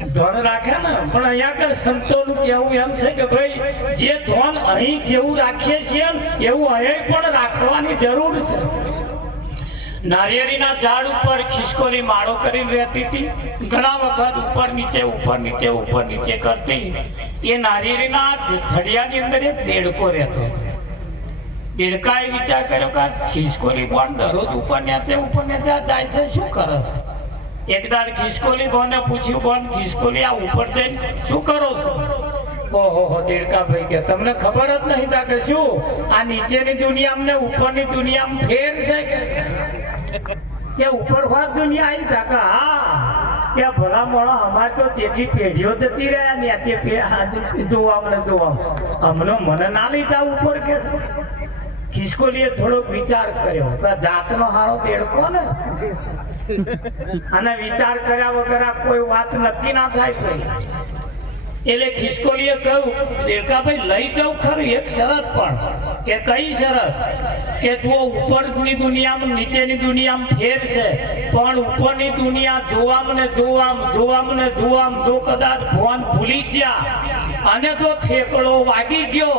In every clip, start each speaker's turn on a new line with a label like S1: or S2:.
S1: ધન રાખે ને? પણ અહીંયા આગળ સંતોનું કહેવું એમ છે કે ભાઈ, જે ધન અહીં જેવું રાખીએ છીએ એવું અહીં પણ રાખવાની જરૂર છે. નારિયેળીના ઝાડ ઉપર ખિસકોલી માળો કરીને રહેતી હતી. ઘણા વખત ઉપર નીચે ઉપર નીચે ઉપર નીચે કરતી. એ નારિયેળીના થડિયાની અંદર એક દેડકો રહેતો. દેડકાએ વિચાર કર્યો કે ખિસકોલી બોન દરરોજ ઉપર નેચે ઉપર નેચે જાય છે, શું કરે છે? એક દાડ ખિસકોલી બોને પૂછ્યું, બોન ખિસકોલી, આ ઉપર જઈને શું કરો છો? ઓહો દેડકા ભાઈ કે તમને ખબર જ નહીં તા કે શું? આ નીચેની દુનિયામાં ને ઉપરની દુનિયામાં ફેર છે કે? ઉપર હોત દુનિયા આવી તા કે? હા. કે ભલા મોણા, અમાર તો તેટલી પેઢીઓ જતી રહ્યા ને તે જોવા મને જોવા અમને, મને ના લીધા ઉપર કે ખિસકોલીએ થોડોક વિચાર કર્યો જાતનો હારો દેડકો ને? અને વિચાર કર્યા વગર કોઈ વાત નક્કી ના થાય કોઈ એટલે ખિસકોલીએ કહ્યું દેડકાભાઈ લઈ જાઉં ખરી, એક શરત પણ, કે કઈ શરત કે જો ઉપરની દુનિયામાં, નીચેની દુનિયામાં ફેર છે, પણ ઉપરની દુનિયા જોવામ ને જોવામ જોવામ ને જોવામ, જો કદાચ ફોન ભૂલી ગયા, અને તો ઠેકડો વાગી ગયો,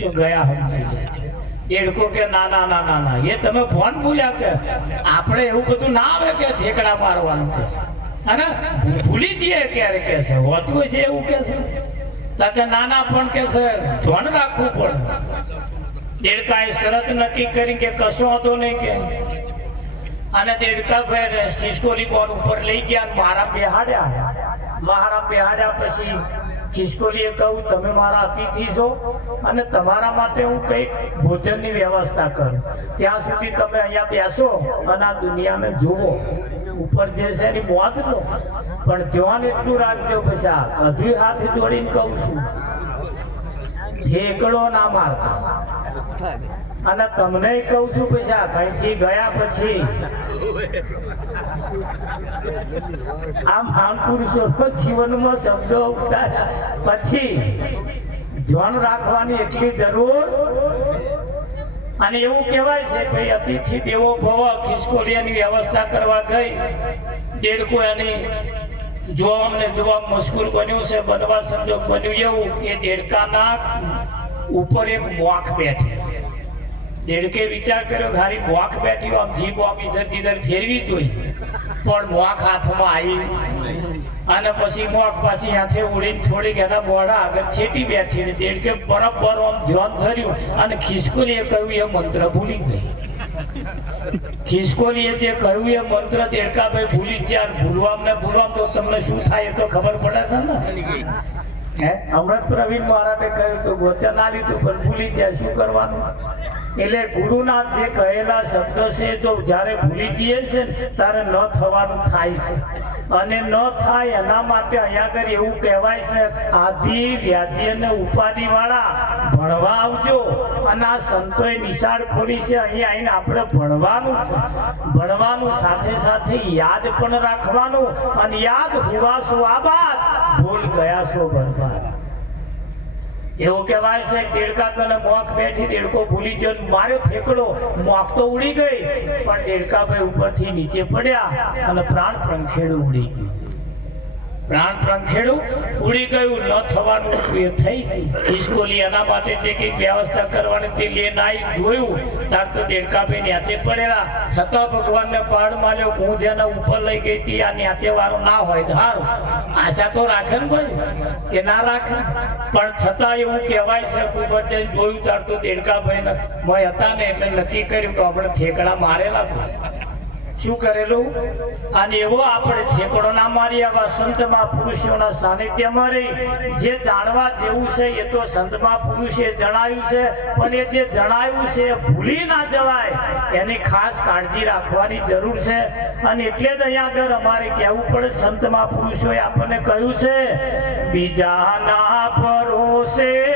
S1: તો ગયા સમજી ગયા. દેડકો કે ના ના ના ના ના. એ તમે ફોન ભૂલ્યા કે? આપણે એવું બધું ના આવે કે ઠેકડા મારવાનું કે? અને ભૂલી જઈએ ક્યારે કે છે? હોતું છે એવું કે છે? કે ના ના, પણ કે છે? ધોન રાખવું પડે. દેડકાએ શરત નક્કી કરી કે કશો હતો નહીં કે. અને દેડકા ભાઈ ખિસકોલી બોન ઉપર લઈ ગયા મારા બેહાડ્યા. મારા બેહાડ્યા પછી ખિસકોલીએ કહું, તમે મારા અતિથિ છો અને તમારા માટે હું કંઈક ભોજનની વ્યવસ્થા કરું. ત્યાં સુધી તમે અહીંયા બેસો અને આ દુનિયાને જુઓ. ઉપર જે છે એની મોત લો. પણ ધ્યાન એટલું રાખજો પછી હજુ હાથ જોડીને કહું છું, ઠેકડો ના મારતા. અને તમને કહું છું પૈસા અહીંથી ગયા પછી આ પુરુષો જીવનમાં શબ્દો પછી ધ્યાન રાખવાની એટલી જરૂર અને એવું કહેવાય છે કે અતિથિ દેવો ભવ ખિસકોલિયાની વ્યવસ્થા કરવા ગઈ. દેડકો એની જોવા ને જોવા મુશ્કેલ બન્યું છે, બનવા સંજોગ બન્યું એવું એ દેડકાના ઉપર એક મોખ બેઠી. દેડકે વિચાર કર્યો હારી મોખ બેઠી આમ જીભ આમ ઇધર તિધર ફેરવી જોઈ પણ મોખ હાથમાં આવી અને પછી મોખ પાછી હાથે ઉડીને થોડીક એના મોઢા આગળ છેટી બેઠી ને દેડકે બરાબર આમ ધ્યાન ધર્યું અને ખિસકોલીએ કહ્યું, એ મંત્ર ભૂલી ગઈ. ખિસકોલીએ જે કહ્યું, એ મંત્ર દેડકાભાઈ ભૂલી અને ભૂલવામ ને ભૂલવામ તો તમને શું થાય એ તો ખબર પડે છે ને? હે? હમણાં પ્રવીણ મહારાજે કહ્યું, તો વચન ના લીધું, પણ ભૂલી ગયા, શું કરવાનું? એટલે ગુરુનાથ જે કહેલા શબ્દ છે તો જ્યારે ભૂલી જઈએ છે ત્યારે ન થવાનું થાય છે. અને ન થાય એના માટે અહીંયા આગળ એવું કહેવાય છે, આધિ વ્યાધિ અને ઉપાધિ વાળા ભણવા આવજો. અને આ સંતોએ નિશાળ ખોલી છે, અહીં આવીને આપણે ભણવાનું છે. ભણવાનું સાથે સાથે યાદ પણ રાખવાનું. અને યાદ હુવા સો આબાદ ભૂલ ગયા સો બરબાદ. એવું કહેવાય છે દેડકા તને મોખ બેઠી દેડકો ભૂલી ગયો માર્યો ફેંકડો. મોખ તો ઉડી ગઈ, પણ દેડકા ભાઈ ઉપરથી નીચે પડ્યા અને પ્રાણ પ્રંખેડું ઉડી ગયું. પ્રાણ પ્રાણ ખેડું, ઉડી ગયું, ન થવાનું એ થઈ ગયું. એના માટે જે કંઈક વ્યવસ્થા કરવાની તે લે નાઈ જોયું. તાર તો દેડકાભાઈ ન્યાચે પડેલા. છતાં ભગવાનને પાડ માલ્યો હું જેને ઉપર લઈ ગઈ હતી, આ ન્યાચે વાળો ના હોય સારું આશા તો રાખે ને ભાઈ. કે ના રાખે. પણ છતાં એવું કહેવાય છે ઉપર જઈને જોયું તાર તો દેડકાભાઈ ને મય હતા ને એટલે નક્કી કર્યું કે આપણે ઠેકડા મારેલા. શું કરેલું? અને એવો આપણે ઠેકડો ના મારી આવા સંતમાં પુરુષોના સાનિધ્યમાં રહી જે જાણવા જેવું છે એ તો સંતમાં પુરુષે જણાવ્યું છે, પણ એ જે જણાવ્યું છે ભૂલી ના જવાય. એની ખાસ કાળજી રાખવાની જરૂર છે. અને એટલે જ અહીંયા આગળ અમારે કહેવું પડે સંતમાં પુરુષોએ આપણને કહ્યું છે બીજાના ભરોસે